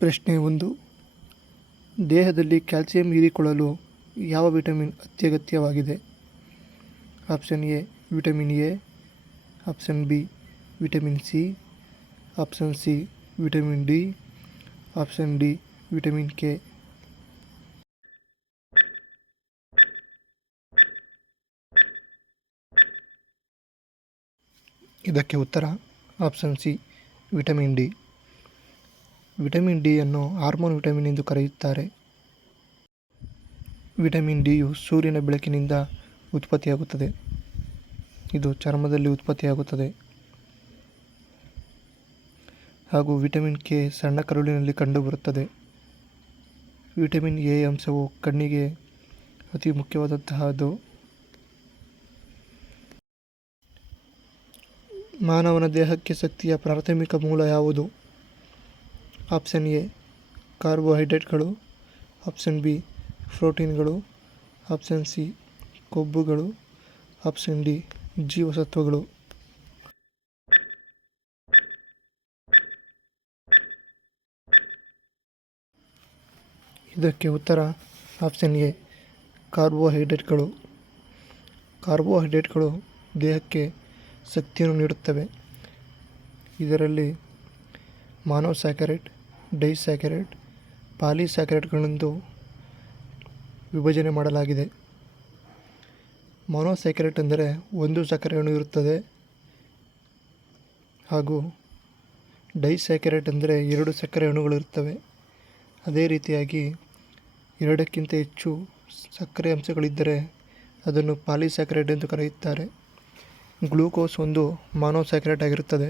ಪ್ರಶ್ನೆ 1. ದೇಹದಲ್ಲಿ ಕ್ಯಾಲ್ಸಿಯಂ ಹೀರಿಕೊಳ್ಳಲು ಯಾವ ವಿಟಮಿನ್ ಅತ್ಯಗತ್ಯವಾಗಿದೆ? Option A vitamin A, option B vitamin C, option C vitamin D, option D vitamin K. ಇದಕ್ಕೆ ಉತ್ತರ option C vitamin D. Vitamin D ಅನ್ನು hormone vitamin ಎಂದು ಕರೆಯುತ್ತಾರೆ. ವಿಟಮಿನ್ ಡಿಯು ಸೂರ್ಯನ ಬೆಳಕಿನಿಂದ ಉತ್ಪತ್ತಿಯಾಗುತ್ತದೆ. ಇದು ಚರ್ಮದಲ್ಲಿ ಉತ್ಪತ್ತಿಯಾಗುತ್ತದೆ. ಹಾಗೂ ವಿಟಮಿನ್ ಕೆ ಸಣ್ಣ ಕರುಳಿನಲ್ಲಿ ಕಂಡುಬರುತ್ತದೆ. ವಿಟಮಿನ್ ಎ ಅಂಶವು ಕಣ್ಣಿಗೆ ಅತಿ ಮುಖ್ಯವಾದಂತಹದ್ದು. ಮಾನವನ ದೇಹಕ್ಕೆ ಶಕ್ತಿಯ ಪ್ರಾಥಮಿಕ ಮೂಲ ಯಾವುದು? ಆಪ್ಷನ್ ಎ ಕಾರ್ಬೋಹೈಡ್ರೇಟ್ಗಳು, ಆಪ್ಷನ್ ಬಿ ಪ್ರೋಟೀನ್ಗಳು, ಆಪ್ಷನ್ ಸಿ ಕೊಬ್ಬುಗಳು, ಆಪ್ಷನ್ ಡಿ ಜೀವಸತ್ವಗಳು. ಇದಕ್ಕೆ ಉತ್ತರ ಆಪ್ಷನ್ ಎ ಕಾರ್ಬೋಹೈಡ್ರೇಟ್ಗಳು. ಕಾರ್ಬೋಹೈಡ್ರೇಟ್ಗಳು ದೇಹಕ್ಕೆ ಶಕ್ತಿಯನ್ನು ನೀಡುತ್ತವೆ. ಇದರಲ್ಲಿ ಮಾನೋಸ್ಯಾಕರೈಡ್, ಡೈಸ್ಯಾಕರೈಡ್, ಪಾಲಿಸ್ಯಾಕರೈಡ್ಗಳೆಂದು ವಿಭಜನೆ ಮಾಡಲಾಗಿದೆ. ಮಾನೋಸ್ಯಾಕರೈಡ್ ಎಂದರೆ ಒಂದು ಸಕ್ಕರೆ ಅಣು ಇರುತ್ತದೆ. ಹಾಗೂ ಡೈಸ್ಯಾಕರೈಡ್ ಎಂದರೆ 2 ಸಕ್ಕರೆ ಅಣುಗಳಿರುತ್ತವೆ. ಅದೇ ರೀತಿಯಾಗಿ 2ಕ್ಕಿಂತ ಹೆಚ್ಚು ಸಕ್ಕರೆ ಅಂಶಗಳಿದ್ದರೆ ಅದನ್ನು ಪಾಲಿಸ್ಯಾಕರೈಡ್ ಎಂದು ಕರೆಯುತ್ತಾರೆ. ಗ್ಲೂಕೋಸ್ ಒಂದು ಮಾನೋಸ್ಯಾಕರೈಡ್ ಆಗಿರುತ್ತದೆ.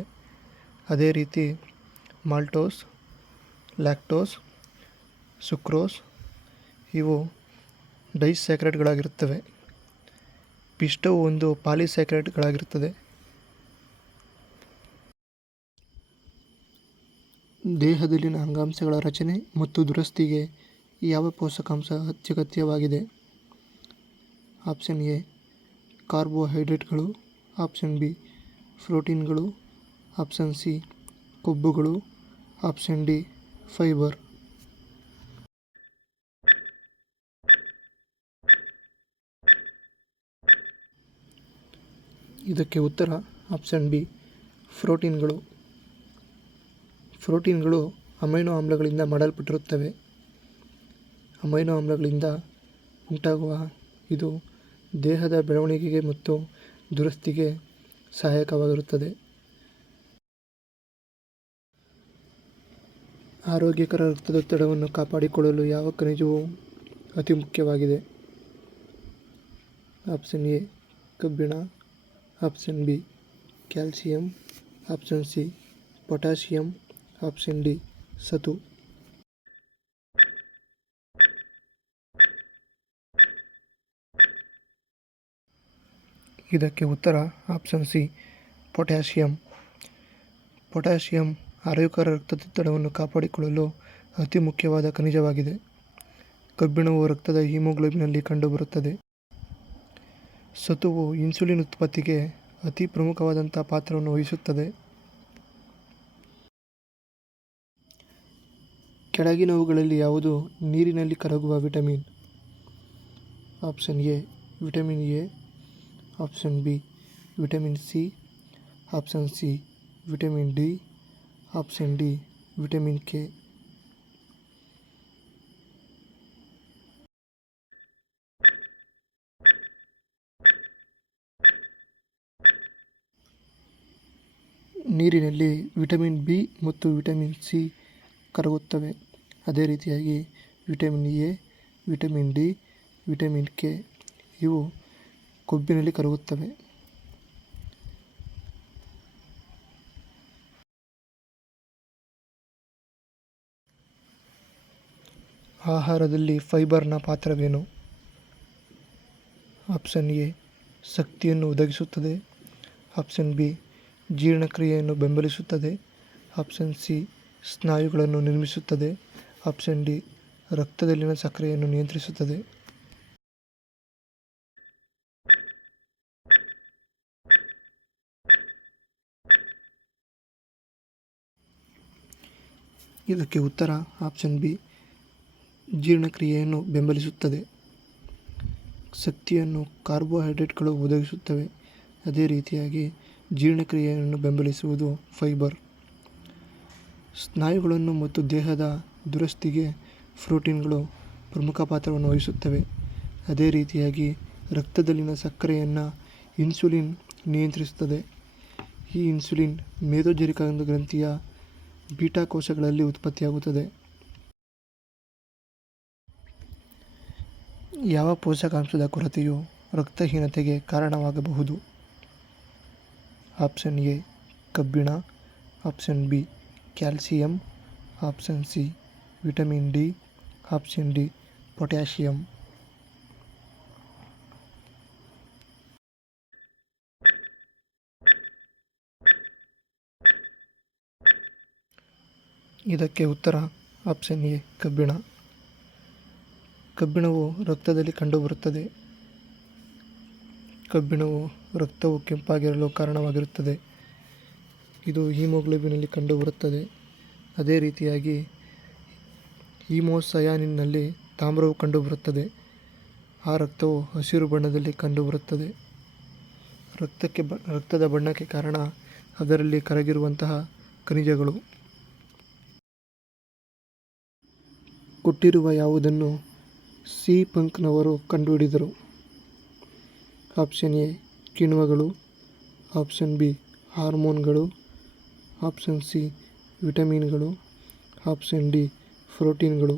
ಅದೇ ರೀತಿ ಮಾಲ್ಟೋಸ್, ಲ್ಯಾಕ್ಟೋಸ್, ಸುಕ್ರೋಸ್ ಇವು ಡೈಸ್ಯಾಕರೈಡ್ಗಳಾಗಿರುತ್ತವೆ. ಪಿಷ್ಟವು ಒಂದು ಪಾಲಿಸ್ಯಾಕರೈಡ್ಗಳಾಗಿರುತ್ತದೆ. ದೇಹದಲ್ಲಿನ ಅಂಗಾಂಶಗಳ ರಚನೆ ಮತ್ತು ದುರಸ್ತಿಗೆ ಯಾವ ಪೋಷಕಾಂಶ ಅತ್ಯಗತ್ಯವಾಗಿದೆ? ಆಪ್ಷನ್ ಎ ಕಾರ್ಬೋಹೈಡ್ರೇಟ್ಗಳು, ಆಪ್ಷನ್ ಬಿ ಪ್ರೋಟೀನ್ಗಳು, ಆಪ್ಷನ್ ಸಿ ಕೊಬ್ಬುಗಳು, ಆಪ್ಷನ್ ಡಿ ಫೈಬರ್. ಇದಕ್ಕೆ ಉತ್ತರ ಆಪ್ಷನ್ ಬಿ ಪ್ರೋಟೀನ್ಗಳು. ಪ್ರೋಟೀನ್ಗಳು ಅಮೈನೋ ಆಮ್ಲಗಳಿಂದ ಮಾಡಲ್ಪಟ್ಟಿರುತ್ತವೆ. ಅಮೈನೋ ಆಮ್ಲಗಳಿಂದ ಉಂಟಾಗುವ ಇದು ದೇಹದ ಬೆಳವಣಿಗೆಗೆ ಮತ್ತು ದುರಸ್ತಿಗೆ ಸಹಾಯಕವಾಗಿರುತ್ತದೆ. ಆರೋಗ್ಯಕರ ರಕ್ತದೊತ್ತಡವನ್ನು ಕಾಪಾಡಿಕೊಳ್ಳಲು ಯಾವ ಖನಿಜವು ಅತಿ ಮುಖ್ಯವಾಗಿದೆ? ಆಪ್ಷನ್ ಎ ಕಬ್ಬಿಣ, option B calcium, option C potassium, option D ಸತು. ಇದಕ್ಕೆ ಉತ್ತರ ಆಪ್ಷನ್ ಸಿ ಪೊಟ್ಯಾಷಿಯಂ. ಪೊಟ್ಯಾಷಿಯಂ ಆರೋಗ್ಯಕರ ರಕ್ತದೊತ್ತಡವನ್ನು ಕಾಪಾಡಿಕೊಳ್ಳಲು ಅತಿ ಮುಖ್ಯವಾದ ಖನಿಜವಾಗಿದೆ. ಕಬ್ಬಿಣವು ರಕ್ತದ ಹಿಮೋಗ್ಲೋಬಿನಲ್ಲಿ ಕಂಡುಬರುತ್ತದೆ. ಸತುವು ಇನ್ಸುಲಿನ್ ಉತ್ಪತ್ತಿಗೆ ಅತಿ ಪ್ರಮುಖವಾದಂಥ ಪಾತ್ರವನ್ನು ವಹಿಸುತ್ತದೆ. ಕೆಳಗಿನವುಗಳಲ್ಲಿ ಯಾವುದು ನೀರಿನಲ್ಲಿ ಕರಗುವ vitamin? Option A vitamin A, option B vitamin C, option C vitamin D, option D vitamin K. ನೀರಿನಲ್ಲಿ ವಿಟಮಿನ್ ಬಿ ಮತ್ತು ವಿಟಮಿನ್ ಸಿ ಕರಗುತ್ತವೆ. ಅದೇ ರೀತಿಯಾಗಿ vitamin A, vitamin D, vitamin K ಇವು ಕೊಬ್ಬಿನಲ್ಲಿ ಕರಗುತ್ತವೆ. ಆಹಾರದಲ್ಲಿ ಫೈಬರ್ನ ಪಾತ್ರವೇನು? ಆಪ್ಷನ್ ಎ ಶಕ್ತಿಯನ್ನು ಒದಗಿಸುತ್ತದೆ, ಆಪ್ಷನ್ ಬಿ ಜೀರ್ಣಕ್ರಿಯೆಯನ್ನು ಬೆಂಬಲಿಸುತ್ತದೆ, ಆಪ್ಷನ್ ಸಿ ಸ್ನಾಯುಗಳನ್ನು ನಿರ್ಮಿಸುತ್ತದೆ, ಆಪ್ಷನ್ ಡಿ ರಕ್ತದಲ್ಲಿನ ಸಕ್ಕರೆಯನ್ನು ನಿಯಂತ್ರಿಸುತ್ತದೆ. ಇದಕ್ಕೆ ಉತ್ತರ ಆಪ್ಷನ್ ಬಿ, ಜೀರ್ಣಕ್ರಿಯೆಯನ್ನು ಬೆಂಬಲಿಸುತ್ತದೆ. ಶಕ್ತಿಯನ್ನು ಕಾರ್ಬೋಹೈಡ್ರೇಟ್ಗಳು ಒದಗಿಸುತ್ತವೆ. ಅದೇ ರೀತಿಯಾಗಿ ಜೀರ್ಣಕ್ರಿಯೆಯನ್ನು ಬೆಂಬಲಿಸುವುದು ಫೈಬರ್. ಸ್ನಾಯುಗಳನ್ನು ಮತ್ತು ದೇಹದ ದುರಸ್ತಿಗೆ ಪ್ರೋಟೀನ್ಗಳು ಪ್ರಮುಖ ಪಾತ್ರವನ್ನು ವಹಿಸುತ್ತವೆ. ಅದೇ ರೀತಿಯಾಗಿ ರಕ್ತದಲ್ಲಿನ ಸಕ್ಕರೆಯನ್ನು ಇನ್ಸುಲಿನ್ ನಿಯಂತ್ರಿಸುತ್ತದೆ. ಈ ಇನ್ಸುಲಿನ್ ಮೇದೋಜೆರಿಕ ಗ್ರಂಥಿಯ ಬೀಟಾ ಕೋಶಗಳಲ್ಲಿ ಉತ್ಪತ್ತಿಯಾಗುತ್ತದೆ. ಯಾವ ಪೋಷಕಾಂಶದ ಕೊರತೆಯು ರಕ್ತಹೀನತೆಗೆ ಕಾರಣವಾಗಬಹುದು? ಆಪ್ಷನ್ ಎ ಕಬ್ಬಿಣ, option B calcium, option C vitamin D, option D potassium. ಇದಕ್ಕೆ ಉತ್ತರ ಆಪ್ಷನ್ ಎ ಕಬ್ಬಿಣ. ಕಬ್ಬಿಣವು ರಕ್ತದಲ್ಲಿ ಕಂಡುಬರುತ್ತದೆ. ಕಬ್ಬಿಣವು ರಕ್ತವು ಕೆಂಪಾಗಿರಲು ಕಾರಣವಾಗಿರುತ್ತದೆ. ಇದು ಹಿಮೋಗ್ಲೋಬಿನಲ್ಲಿ ಕಂಡುಬರುತ್ತದೆ. ಅದೇ ರೀತಿಯಾಗಿ ಹೀಮೋಸಯಾನಿನ್ನಲ್ಲಿ ತಾಮ್ರವು ಕಂಡುಬರುತ್ತದೆ. ಆ ರಕ್ತವು ಹಸಿರು ಬಣ್ಣದಲ್ಲಿ ಕಂಡುಬರುತ್ತದೆ. ರಕ್ತದ ಬಣ್ಣಕ್ಕೆ ಕಾರಣ ಅದರಲ್ಲಿ ಕರಗಿರುವಂತಹ ಖನಿಜಗಳು. ಕೊಟ್ಟಿರುವ ಯಾವುದನ್ನು ಸಿ ಪಂಕ್ನವರು ಕಂಡುಹಿಡಿದರು? ಆಪ್ಷನ್ ಎ ಕಿಣ್ವಗಳು, ಆಪ್ಷನ್ ಬಿ ಹಾರ್ಮೋನ್ಗಳು, ಆಪ್ಷನ್ ಸಿ ವಿಟಮಿನ್ಗಳು, ಆಪ್ಷನ್ ಡಿ ಪ್ರೋಟೀನ್ಗಳು.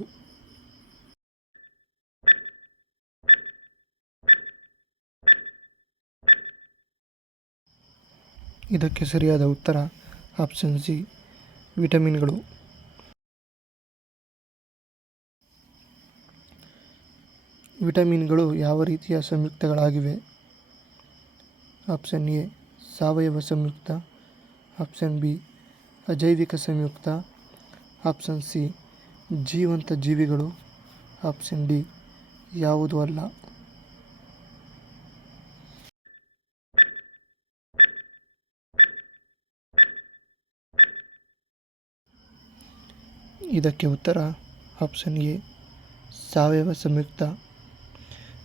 ಇದಕ್ಕೆ ಸರಿಯಾದ ಉತ್ತರ ಆಪ್ಷನ್ ಸಿ ವಿಟಮಿನ್ಗಳು. ವಿಟಮಿನ್ಗಳು ಯಾವ ರೀತಿಯ ಸಂಯುಕ್ತಗಳಾಗಿವೆ? ಆಪ್ಷನ್ ಎ ಸಾವಯವ ಸಂಯುಕ್ತ, ಆಪ್ಷನ್ ಬಿ ಅಜೈವಿಕ ಸಂಯುಕ್ತ, ಆಪ್ಷನ್ ಸಿ ಜೀವಂತ ಜೀವಿಗಳು, ಆಪ್ಷನ್ ಡಿ ಯಾವುದೂ ಅಲ್ಲ. ಇದಕ್ಕೆ ಉತ್ತರ ಆಪ್ಷನ್ ಎ ಸಾವಯವ ಸಂಯುಕ್ತ.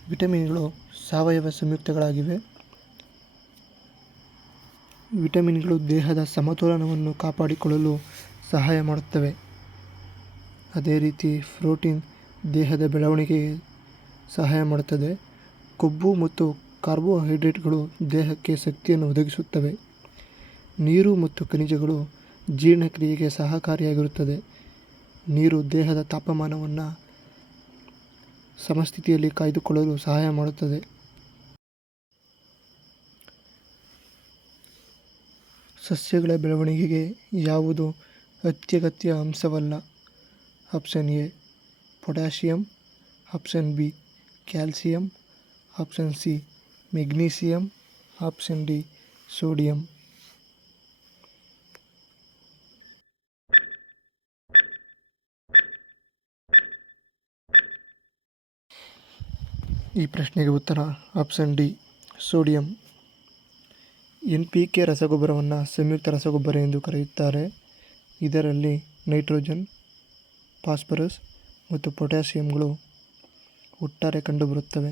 ವಿಟಮಿನ್ಗಳು ಸಾವಯವ ಸಂಯುಕ್ತಗಳಾಗಿವೆ. ವಿಟಮಿನ್ಗಳು ದೇಹದ ಸಮತೋಲನವನ್ನು ಕಾಪಾಡಿಕೊಳ್ಳಲು ಸಹಾಯ ಮಾಡುತ್ತವೆ. ಅದೇ ರೀತಿ ಪ್ರೋಟೀನ್ ದೇಹದ ಬೆಳವಣಿಗೆಗೆ ಸಹಾಯ ಮಾಡುತ್ತದೆ. ಕೊಬ್ಬು ಮತ್ತು ಕಾರ್ಬೋಹೈಡ್ರೇಟ್ಗಳು ದೇಹಕ್ಕೆ ಶಕ್ತಿಯನ್ನು ಒದಗಿಸುತ್ತವೆ. ನೀರು ಮತ್ತು ಖನಿಜಗಳು ಜೀರ್ಣಕ್ರಿಯೆಗೆ ಸಹಕಾರಿಯಾಗಿರುತ್ತದೆ. ನೀರು ದೇಹದ ತಾಪಮಾನವನ್ನು ಸಮಸ್ಥಿತಿಯಲ್ಲಿ ಕಾಯ್ದುಕೊಳ್ಳಲು ಸಹಾಯ ಮಾಡುತ್ತದೆ. ಸಸ್ಯಗಳ ಬೆಳವಣಿಗೆಗೆ ಯಾವುದು ಅತ್ಯಗತ್ಯ ಅಂಶವಲ್ಲ? Option A potassium, option B calcium, option C magnesium, option D sodium. ಈ ಪ್ರಶ್ನೆಗೆ ಉತ್ತರ ಆಪ್ಷನ್ ಡಿ ಸೋಡಿಯಂ. NPK ರಸಗೊಬ್ಬರವನ್ನು ಸಂಯುಕ್ತ ರಸಗೊಬ್ಬರ ಎಂದು ಕರೆಯುತ್ತಾರೆ. ಇದರಲ್ಲಿ ನೈಟ್ರೋಜನ್, ಫಾಸ್ಫರಸ್ ಮತ್ತು ಪೊಟ್ಯಾಷಿಯಂಗಳು ಒಟ್ಟಾರೆ ಕಂಡುಬರುತ್ತವೆ.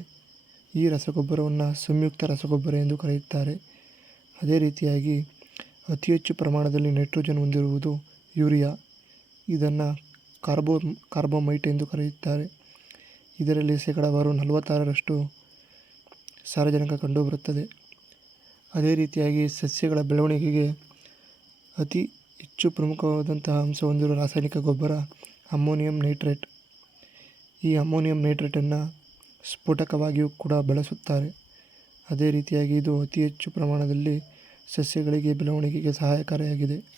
ಈ ರಸಗೊಬ್ಬರವನ್ನು ಸಂಯುಕ್ತ ರಸಗೊಬ್ಬರ ಎಂದು ಕರೆಯುತ್ತಾರೆ. ಅದೇ ರೀತಿಯಾಗಿ ಅತಿ ಹೆಚ್ಚು ಪ್ರಮಾಣದಲ್ಲಿ ನೈಟ್ರೋಜನ್ ಹೊಂದಿರುವುದು ಯೂರಿಯಾ. ಇದನ್ನು ಕಾರ್ಬೊಮೈಟ್ ಎಂದು ಕರೆಯುತ್ತಾರೆ. ಇದರಲ್ಲಿ ಶೇಕಡಾವಾರು 46ರಷ್ಟು ಸಾರಜನಕ ಕಂಡುಬರುತ್ತದೆ. ಅದೇ ರೀತಿಯಾಗಿ ಸಸ್ಯಗಳ ಬೆಳವಣಿಗೆಗೆ ಅತಿ ಹೆಚ್ಚು ಪ್ರಮುಖವಾದಂತಹ ಅಂಶ ಹೊಂದಿರುವ ರಾಸಾಯನಿಕ ಗೊಬ್ಬರ ಅಮೋನಿಯಂ ನೈಟ್ರೇಟ್. ಈ ಅಮೋನಿಯಂ ನೈಟ್ರೇಟನ್ನು ಸ್ಫೋಟಕವಾಗಿಯೂ ಕೂಡ ಬಳಸುತ್ತಾರೆ. ಅದೇ ರೀತಿಯಾಗಿ ಇದು ಅತಿ ಹೆಚ್ಚು ಪ್ರಮಾಣದಲ್ಲಿ ಸಸ್ಯಗಳಿಗೆ ಬೆಳವಣಿಗೆಗೆ ಸಹಾಯಕಾರಿಯಾಗಿದೆ.